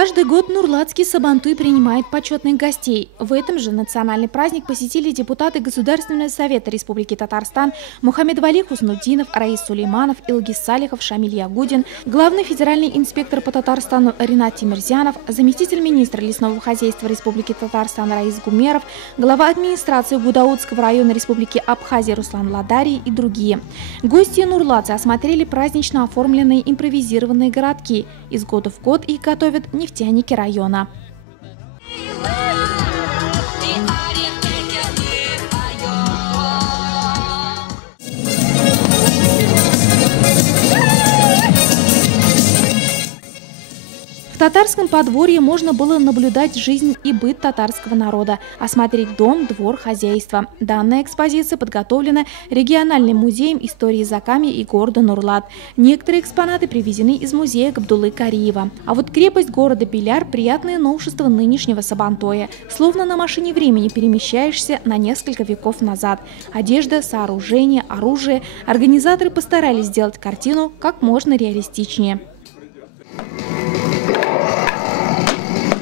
Каждый год Нурлатский Сабантуй принимает почетных гостей. В этом же национальный праздник посетили депутаты Государственного совета Республики Татарстан Мухаммедвали Хуснуддинов, Раис Сулейманов, Илгиз Салихов, Шамиль Ягудин, главный федеральный инспектор по Татарстану Ринат Тимирзянов, заместитель министра лесного хозяйства Республики Татарстан Раис Гумеров, глава администрации Гудаутского района Республики Абхазия Руслан Ладарий и другие. Гости нурлатцы осмотрели празднично оформленные импровизированные городки. Из года в год их готовят нефтяники района. В татарском подворье можно было наблюдать жизнь и быт татарского народа, осмотреть дом, двор, хозяйство. Данная экспозиция подготовлена региональным музеем истории Заками и города Нурлат. Некоторые экспонаты привезены из музея Габдуллы Кариева. А вот крепость города Беляр – приятное новшество нынешнего Сабантуя. Словно на машине времени перемещаешься на несколько веков назад. Одежда, сооружения, оружие. Организаторы постарались сделать картину как можно реалистичнее.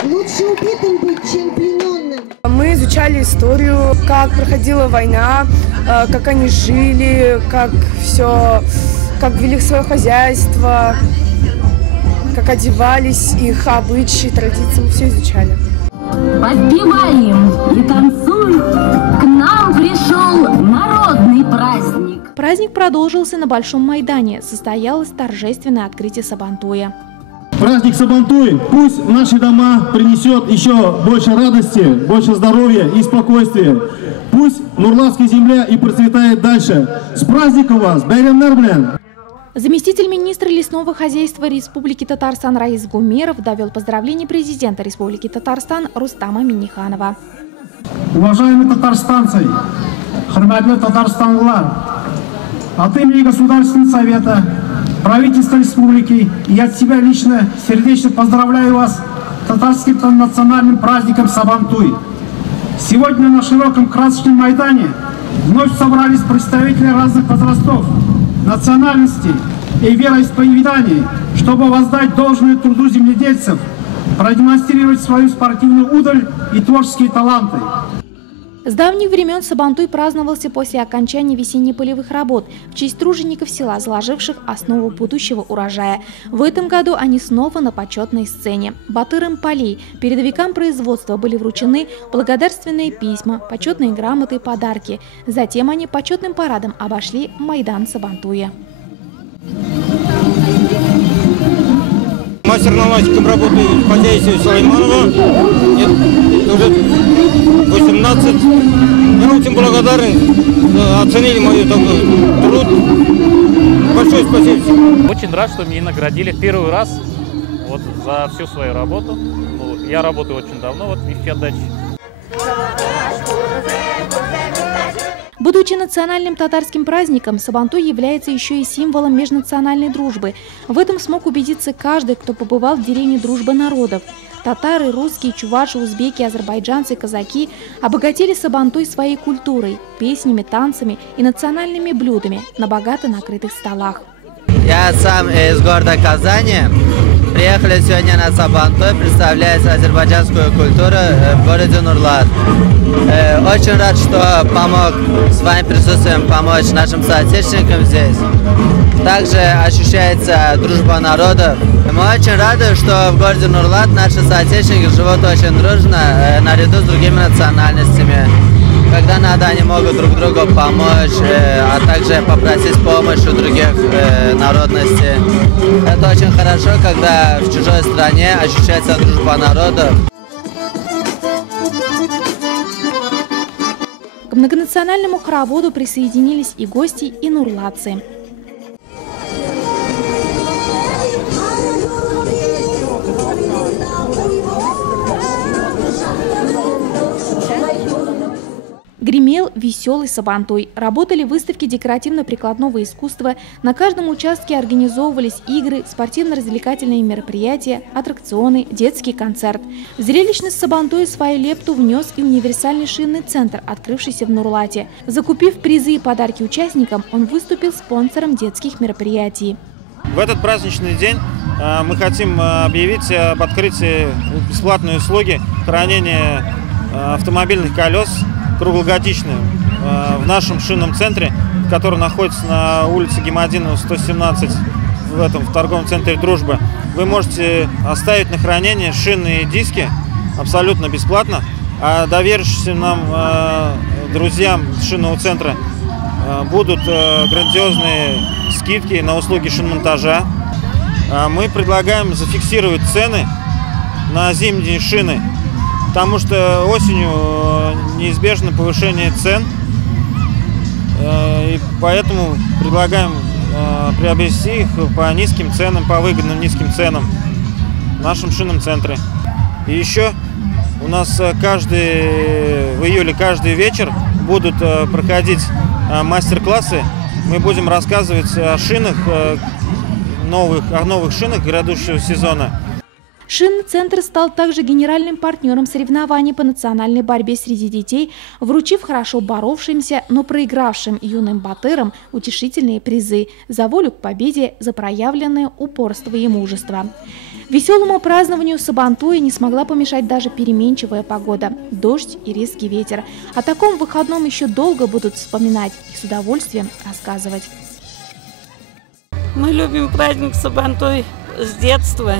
Лучше убитым быть, чем плененным. Мы изучали историю, как проходила война, как они жили, как вели свое хозяйство, как одевались, их обычаи, традиции, мы все изучали. Подпеваем и танцуем, к нам пришел народный праздник. Праздник продолжился на Большом Майдане, состоялось торжественное открытие Сабантуя. Праздник Сабантуй пусть в наши дома принесет еще больше радости, больше здоровья и спокойствия. Пусть Нурлатская земля и процветает дальше. С праздником вас, Байрамнар блин! Заместитель министра лесного хозяйства Республики Татарстан Раис Гумеров довел поздравления президента Республики Татарстан Рустама Минниханова. Уважаемые татарстанцы, хурматлы татарстанлылар, от имени Государственного совета, правительства республики, и от себя лично сердечно поздравляю вас с татарским национальным праздником Сабантуй. Сегодня на широком красочном Майдане вновь собрались представители разных возрастов, национальностей и вероисповеданий, чтобы воздать должное труду земледельцев, продемонстрировать свою спортивную удаль и творческие таланты. С давних времен Сабантуй праздновался после окончания весенне-полевых работ в честь тружеников села, заложивших основу будущего урожая. В этом году они снова на почетной сцене. Батырам полей, передовикам производства были вручены благодарственные письма, почетные грамоты и подарки. Затем они почетным парадом обошли Майдан Сабантуя. Мастер-наладчиком работы в хозяйстве Сулейманова. Уже 18. Я очень благодарен. Оценили мой труд. Большое спасибо. Очень рад, что меня наградили первый раз вот за всю свою работу. Я работаю очень давно в нефтеотдаче. Будучи национальным татарским праздником, Сабантуй является еще и символом межнациональной дружбы. В этом смог убедиться каждый, кто побывал в деревне «Дружба народов». Татары, русские, чуваши, узбеки, азербайджанцы, казаки обогатили Сабантуй своей культурой, песнями, танцами и национальными блюдами на богато накрытых столах. Я сам из города Казани. Приехали сегодня на Сабантуй, представляет азербайджанскую культуру в городе Нурлат. Очень рад, что помог своим присутствием помочь нашим соотечественникам здесь. Также ощущается дружба народов. Мы очень рады, что в городе Нурлат наши соотечественники живут очень дружно, наряду с другими национальностями. Когда надо, они могут друг другу помочь, а также попросить помощи у других народностей. Это очень хорошо, когда в чужой стране ощущается дружба народов. К многонациональному хороводу присоединились и гости, и нурлатцы. Гремел веселый Сабантуй. Работали выставки декоративно-прикладного искусства. На каждом участке организовывались игры, спортивно-развлекательные мероприятия, аттракционы, детский концерт. В зрелищность Сабантуя свою лепту внес и универсальный шинный центр, открывшийся в Нурлате. Закупив призы и подарки участникам, он выступил спонсором детских мероприятий. В этот праздничный день мы хотим объявить об открытии бесплатной услуги хранения автомобильных колес круглогодичные в нашем шинном центре, который находится на улице Гимадинова, 117, в торговом центре «Дружба». Вы можете оставить на хранение шины и диски абсолютно бесплатно, а доверившимся нам друзьям шинного центра будут грандиозные скидки на услуги шинмонтажа. Мы предлагаем зафиксировать цены на зимние шины, потому что осенью неизбежно повышение цен, и поэтому предлагаем приобрести их по низким ценам, по выгодным низким ценам в нашем шинном центре. И еще у нас в июле каждый вечер будут проходить мастер-классы. Мы будем рассказывать о шинах, о новых шинах грядущего сезона. Шинный центр стал также генеральным партнером соревнований по национальной борьбе среди детей, вручив хорошо боровшимся, но проигравшим юным батырам утешительные призы за волю к победе, за проявленное упорство и мужество. Веселому празднованию Сабантуя не смогла помешать даже переменчивая погода, дождь и резкий ветер. О таком выходном еще долго будут вспоминать и с удовольствием рассказывать. Мы любим праздник Сабантуй с детства.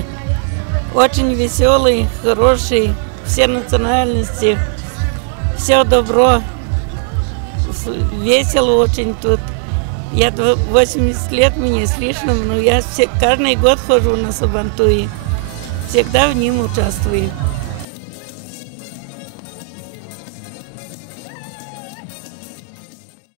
Очень веселый, хороший, все национальности, все добро, весело очень тут. Я 80 лет мне с лишним, но я каждый год хожу на Сабантуи, всегда в нем участвую.